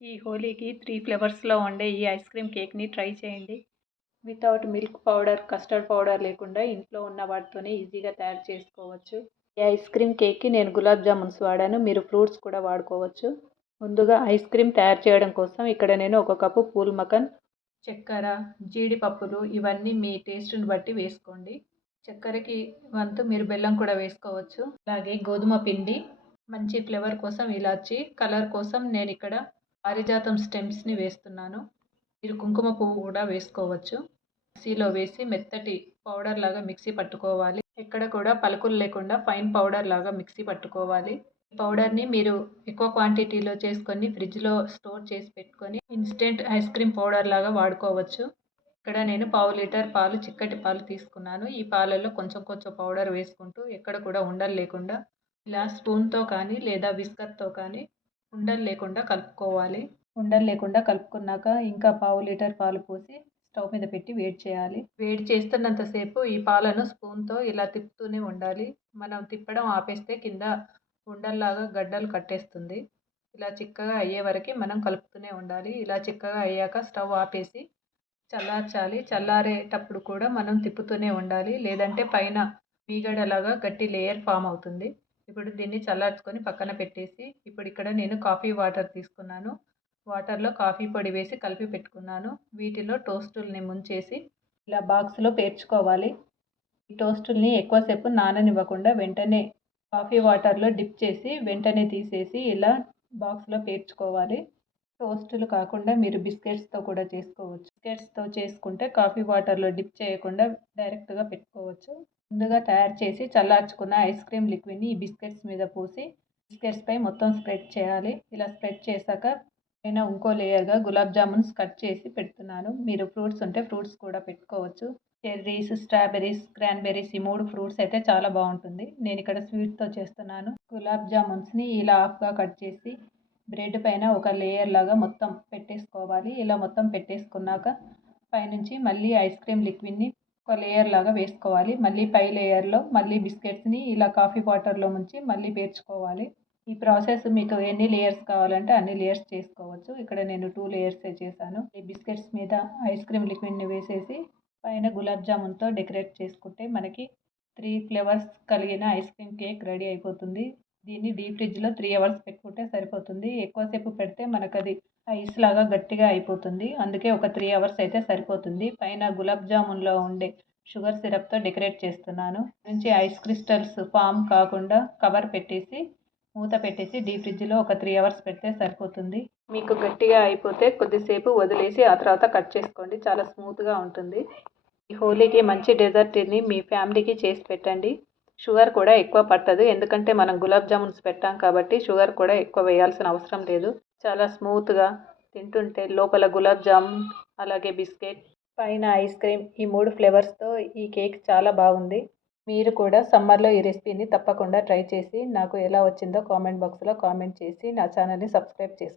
ఈ హోలీకి 3 ఫ్లేవర్స్‌లో ఉండే ఈ ఐస్ క్రీమ్ కేక్‌ని ట్రై చేయండి. Without milk powder, custard powder లేకుండా ఇంట్లో ఉన్న వాటితోనే ఈజీగా తయారు చేసుకోవచ్చు. ఈ ఐస్ క్రీమ్ కేక్‌కి నేను గులాబ్ జామున్స్ వాడాను. మీరు ఫ్రూట్స్ కూడా వాడుకోవచ్చు. ముందుగా ఐస్ క్రీమ్ తయారు చేయడం కోసం ఇక్కడ నేను 1 కప్పు పూల్ మక్కన్, చక్కెర, జీడిపప్పులు ఇవన్నీ మీ టేస్ట్‌ని బట్టి వేసుకోండి. చక్కెరకి వంతు మీరు బెల్లం కూడా వేసుకోవచ్చు. అలాగే గోధుమ పిండి, మంచి ఫ్లేవర్ కోసం ఇలాచీ, కలర్ కోసం నేనిక్కడ పారిజాతం స్టెమ్స్‌ని వేస్తున్నాను. మీరు కుంకుమ పువ్వు కూడా వేసుకోవచ్చు. మిక్సీలో వేసి మెత్తటి పౌడర్ లాగా మిక్సీ పట్టుకోవాలి. ఎక్కడ కూడా పలుకులు లేకుండా ఫైన్ పౌడర్ లాగా మిక్సీ పట్టుకోవాలి. ఈ పౌడర్‌ని మీరు ఎక్కువ క్వాంటిటీలో చేసుకొని ఫ్రిడ్జ్‌లో స్టోర్ చేసి పెట్టుకొని ఇన్‌స్టంట్ ఐస్ క్రీమ్ పౌడర్ లాగా వాడుకోవచ్చు. ఇక్కడ నేను పావు లీటర్ పాలు, చిక్కటి పాలు తీసుకున్నాను. ఈ పాలల్లో కొంచెం కొంచెం పౌడర్ వేసుకుంటూ ఎక్కడ కూడా ఉండలు లేకుండా ఇలా స్పూన్‌తో కానీ లేదా విస్కర్‌తో కానీ ఉండలు లేకుండా కలుపుకోవాలి. ఉండలు లేకుండా కలుపుకున్నాక ఇంకా పావు లీటర్ పాలు పోసి స్టవ్ మీద పెట్టి వేడి చేయాలి. వేడి చేస్తున్నంత సేపు ఈ పాలను స్పూన్‌తో ఇలా తిప్పుతూనే ఉండాలి. మనం తిప్పడం ఆపేస్తే కింద ఉండల్లాగా గడ్డలు కట్టేస్తుంది. ఇలా చిక్కగా అయ్యే వరకి మనం కలుపుతూనే ఉండాలి. ఇలా చిక్కగా అయ్యాక స్టవ్ ఆపేసి చల్లార్చాలి. చల్లారేటప్పుడు కూడా మనం తిప్పుతూనే ఉండాలి. లేదంటే పైన మీగడలాగా గట్టి లేయర్ ఫామ్ అవుతుంది. ఇప్పుడు దీన్ని చల్లార్చుకొని పక్కన పెట్టేసి ఇప్పుడు ఇక్కడ నేను కాఫీ వాటర్ తీసుకున్నాను. వాటర్‌లో కాఫీ పొడి వేసి కలిపి పెట్టుకున్నాను. వీటిలో టోస్టుల్ని ముంచేసి ఇలా బాక్స్‌లో పేర్చుకోవాలి. ఈ టోస్టుల్ని ఎక్కువసేపు నాననివ్వకుండా వెంటనే కాఫీ వాటర్‌లో డిప్ చేసి వెంటనే తీసేసి ఇలా బాక్స్‌లో పేర్చుకోవాలి. టోస్టులు కాకుండా మీరు బిస్కెట్స్‌తో కూడా చేసుకోవచ్చు. బిస్కెట్స్‌తో చేసుకుంటే కాఫీ వాటర్‌లో డిప్ చేయకుండా డైరెక్ట్‌గా పెట్టుకోవచ్చు. ముందుగా తయారు చేసి చల్లార్చుకున్న ఐస్ క్రీమ్ లిక్విడ్‌ని ఈ బిస్కెట్స్ మీద పోసి బిస్కెట్స్‌పై మొత్తం స్ప్రెడ్ చేయాలి. ఇలా స్ప్రెడ్ చేశాక పైన ఇంకో లేయర్‌గా గులాబ్ జామున్స్ కట్ చేసి పెడుతున్నాను. మీరు ఫ్రూట్స్ ఉంటే ఫ్రూట్స్ కూడా పెట్టుకోవచ్చు. చెర్రీస్, స్ట్రాబెర్రీస్, క్రాన్‌బెర్రీస్ ఈ 3 ఫ్రూట్స్ అయితే చాలా బాగుంటుంది. నేను ఇక్కడ స్వీట్‌తో చేస్తున్నాను. గులాబ్ జామున్స్‌ని ఇలా హాఫ్‌గా కట్ చేసి బ్రెడ్ పైన ఒక లేయర్ లాగా మొత్తం పెట్టేసుకోవాలి. ఇలా మొత్తం పెట్టేసుకున్నాక పైనుంచి మళ్ళీ ఐస్ క్రీమ్ లిక్విడ్‌ని ఒక లేయర్ లాగా వేసుకోవాలి. మళ్ళీ పై లేయర్‌లో మళ్ళీ బిస్కెట్స్‌ని ఇలా కాఫీ వాటర్‌లో ముంచి మళ్ళీ పేర్చుకోవాలి. ఈ ప్రాసెస్ మీకు ఎన్ని లేయర్స్ కావాలంటే అన్ని లేయర్స్ చేసుకోవచ్చు. ఇక్కడ నేను 2 లేయర్సే చేశాను. ఈ బిస్కెట్స్ మీద ఐస్ క్రీమ్ లిక్విడ్‌ని వేసేసి పైన గులాబ్ జామున్‌తో డెకరేట్ చేసుకుంటే మనకి 3 ఫ్లేవర్స్ కలిగిన ఐస్ క్రీమ్ కేక్ రెడీ అయిపోతుంది. దీన్ని డీప్ ఫ్రిడ్జ్‌లో 3 అవర్స్ పెట్టుకుంటే సరిపోతుంది. ఎక్కువసేపు పెడితే మనకది ఐస్ లాగా గట్టిగా అయిపోతుంది. అందుకే ఒక 3 అవర్స్ అయితే సరిపోతుంది. పైన గులాబ్ జామున్‌లో ఉండే షుగర్ సిరప్‌తో డెకరేట్ చేస్తున్నాను. నుంచి ఐస్ క్రిస్టల్స్ ఫామ్ కాకుండా కవర్ పెట్టేసి మూత పెట్టేసి డీప్ ఫ్రిడ్జ్‌లో ఒక 3 అవర్స్ పెడితే సరిపోతుంది. మీకు గట్టిగా అయిపోతే కొద్దిసేపు వదిలేసి ఆ తర్వాత కట్ చేసుకోండి. చాలా స్మూత్‌గా ఉంటుంది. ఈ హోలీకి మంచి డెజర్ట్‌ని మీ ఫ్యామిలీకి చేసి పెట్టండి. షుగర్ కూడా ఎక్కువ పట్టదు. ఎందుకంటే మనం గులాబ్ జామున్స్ పెట్టాం కాబట్టి షుగర్ కూడా ఎక్కువ వేయాల్సిన అవసరం లేదు. చాలా స్మూత్‌గా తింటుంటే లోపల గులాబ్ జామున్ అలాగే బిస్కెట్ పైన ఐస్ క్రీమ్ ఈ 3 ఫ్లేవర్స్‌తో ఈ కేక్ చాలా బాగుంది. మీరు కూడా సమ్మర్‌లో ఈ రెసిపీని తప్పకుండా ట్రై చేసి నాకు ఎలా వచ్చిందో కామెంట్ బాక్స్‌లో కామెంట్ చేసి నా ఛానల్‌ని సబ్స్క్రైబ్ చేసుకోండి.